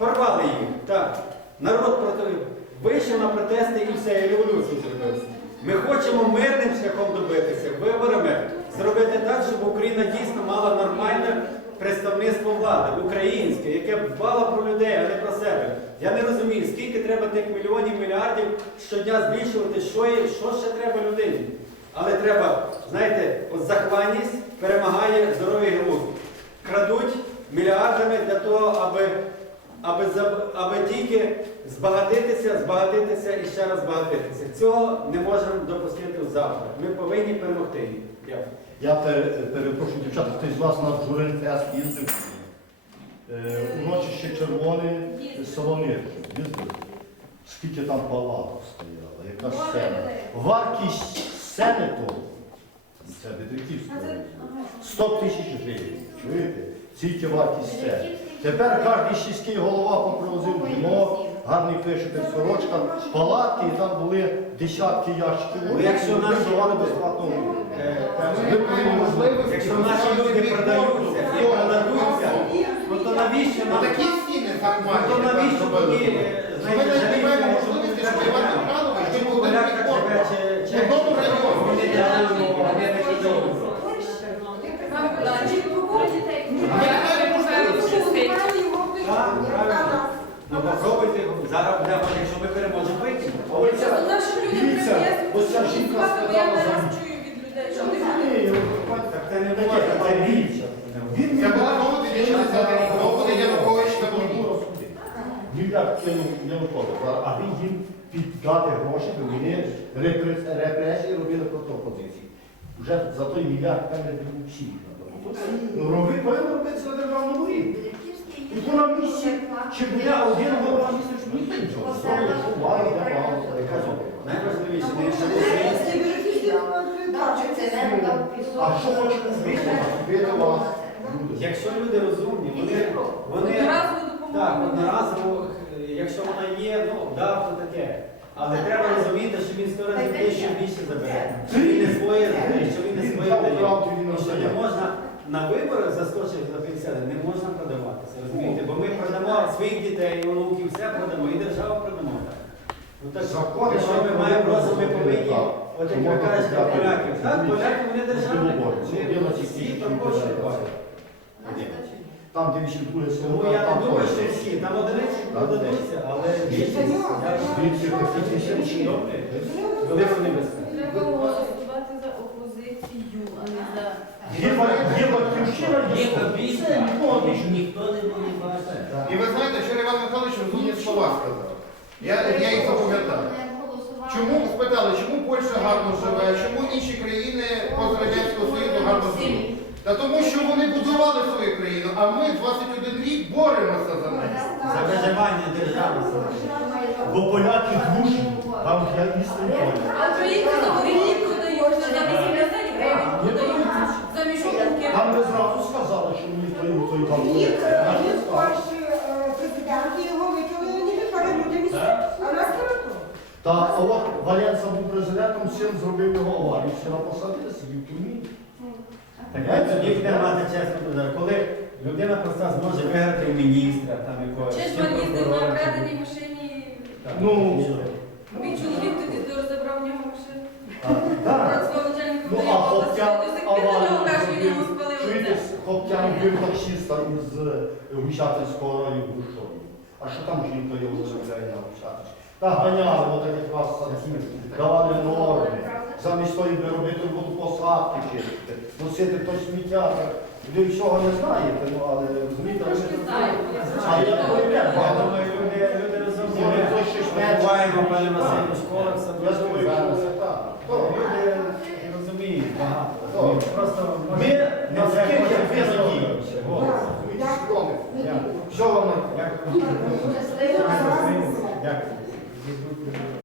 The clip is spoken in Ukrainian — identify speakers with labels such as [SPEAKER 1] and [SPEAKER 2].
[SPEAKER 1] Порвали їх, так. Народ проти вийшов на протести і все, і революцію зробили. Ми хочемо мирним шляхом добитися, виборами зробити так, щоб Україна дійсно мала нормальне представництво влади, українське, яке б дбало про людей, а не про себе. Я не розумію, скільки треба тих мільйонів, мільярдів щодня збільшувати, що, є, що ще треба людині. Але треба, знаєте, от захванність перемагає здоровий глузд. Крадуть мільярдами для того, аби, аби, аби тільки збагатитися, збагатитися і ще раз збагатитися. Цього не можемо допустити завтра. Ми повинні перемогти їх. Дякую.
[SPEAKER 2] Я перепрошую, дівчата, хтось з вас на Джуринфест їздив? Е, Урочище Червоне, село. Їздили? Скільки там палаток стояло, яка сцена. Вартість сцени того, це Петриківська, 100 тисяч гривень. Чуєте? Тільки вартість сцени. Тепер кожен сільський голова попривозив жінок, гарний пишете сорочках, палатки, і там були десятки ящиків.
[SPEAKER 1] Ну, якщо наші
[SPEAKER 2] давали
[SPEAKER 1] люди-
[SPEAKER 2] безплатно.
[SPEAKER 1] Е. Якщо наші люди продаються і продадуться, то навіщо нам?
[SPEAKER 3] Такі стіни
[SPEAKER 1] так
[SPEAKER 3] мають.
[SPEAKER 1] то навіщо тоді, е, знаєте,
[SPEAKER 3] навіть не маємо
[SPEAKER 1] жаліться,
[SPEAKER 3] можливості,
[SPEAKER 1] що
[SPEAKER 3] щоб Іван Михайлович
[SPEAKER 1] Чому
[SPEAKER 3] був один
[SPEAKER 1] поляк так живе,
[SPEAKER 3] підпорний.
[SPEAKER 1] чи- чи-
[SPEAKER 3] В одному районі.
[SPEAKER 1] Вони дякуємо, вони не чудові. Так, правильно. Ну попробуйте, зараз будемо, якщо ми переможемо, вийдемо.
[SPEAKER 2] Дивіться, ось ця жінка сказала за Ні,
[SPEAKER 1] Так це не можна, це більше.
[SPEAKER 2] Він
[SPEAKER 3] Це була знову 2010 року, де Янукович на Донбасі.
[SPEAKER 2] Мільярд кинув Янукович, а він їм піддати гроші, бо вони репрес- репресії робили проти опозиції. Вже за той мільярд певне був тому. Ну, роби, повинно робитися на державному рівні. І то на місці, чи б я один голова місяць, ніхто нічого не що увага багато, яка зробить.
[SPEAKER 1] Найважливіше, не.
[SPEAKER 2] А що? Збити вас.
[SPEAKER 1] Якщо люди розумні, вони, вони так, одноразово, якщо вона є, ну да, то таке. Але треба розуміти, що він сто разів більше більше забере. Що він не своє, що він не своє дає. що не можна на виборах за 100 чи за 50 не можна продаватися, розумієте? Бо ми продамо своїх дітей, онуків, все продамо, і державу продамо. Ну так, якщо ми маємо розум, ми повинні, от як ви кажете, поляків. Так, поляки вони державні. Всі
[SPEAKER 2] всі
[SPEAKER 1] також.
[SPEAKER 2] Там, де ще друге село,
[SPEAKER 1] Тому я не думаю, що всі, там але більшість, я
[SPEAKER 2] Звідси такі тисячі.
[SPEAKER 1] добре, велика небезпека.
[SPEAKER 4] Треба голосувати за опозицію, а не за
[SPEAKER 2] Є батьківщина, є
[SPEAKER 5] Є
[SPEAKER 2] Це нікого більше.
[SPEAKER 5] ніхто не буде бачити.
[SPEAKER 3] І ви знаєте, вчора Іван Михайлович розумні слова сказав. Я, я їх запам'ятав. Чому спитали, чому Польща гарно живе, чому інші країни пострадянського Союзу гарно живуть? Та тому, що вони будували свою країну, а ми 21 рік боремося за
[SPEAKER 1] виживання держави.
[SPEAKER 2] Бо поляки душі, там я істинно поляк.
[SPEAKER 4] А українці за горілку дають, за 80 гривень подають, за мішок.
[SPEAKER 2] Там ви зразу сказали, що мені той, той там.
[SPEAKER 6] Їх він Польщі президент його викинули, ніби перед людьми, а нас не то.
[SPEAKER 2] Та а от Валенса був президентом, син зробив його аварію, сина посадили, сидів в тюрмі.
[SPEAKER 1] Так я тоді будемо мати чесно туди. Коли людина просто зможе виграти міністра, там якогось.
[SPEAKER 4] Ще ж
[SPEAKER 1] чи
[SPEAKER 4] він їздив на вкраденій машині.
[SPEAKER 1] Так.
[SPEAKER 2] Ну,
[SPEAKER 4] Мій чоловік тоді розібрав в нього машину.
[SPEAKER 2] Так.
[SPEAKER 4] Працював начальником
[SPEAKER 2] Ну, а
[SPEAKER 4] до сих пір до нього каже, йому спалив
[SPEAKER 2] чуєте,
[SPEAKER 4] лице.
[SPEAKER 2] Хоптян вбив таксиста із Гущатинського району Грушові. А що там жінка його заявляє на Гущатинську? Та ганяли, от як вас давали норми. Замість того, би робити воду посадки чистити, носити то сміття. так. Ви всього не знаєте, ну, але розумієте, ви
[SPEAKER 4] Трошки знаю.
[SPEAKER 2] А я повідомляю, багато
[SPEAKER 1] думаю, люди, люди розумні.
[SPEAKER 2] Ні,
[SPEAKER 1] Ми
[SPEAKER 2] то ще ж
[SPEAKER 1] перебуваємо, пане Василю, школа, все
[SPEAKER 2] Я думаю, що це так.
[SPEAKER 1] То Люди розуміють багато. Розуміють. Просто
[SPEAKER 2] Ми наскільки ви.
[SPEAKER 1] Дякую.
[SPEAKER 2] Що вам
[SPEAKER 1] Дякую. Дякую. Дякую.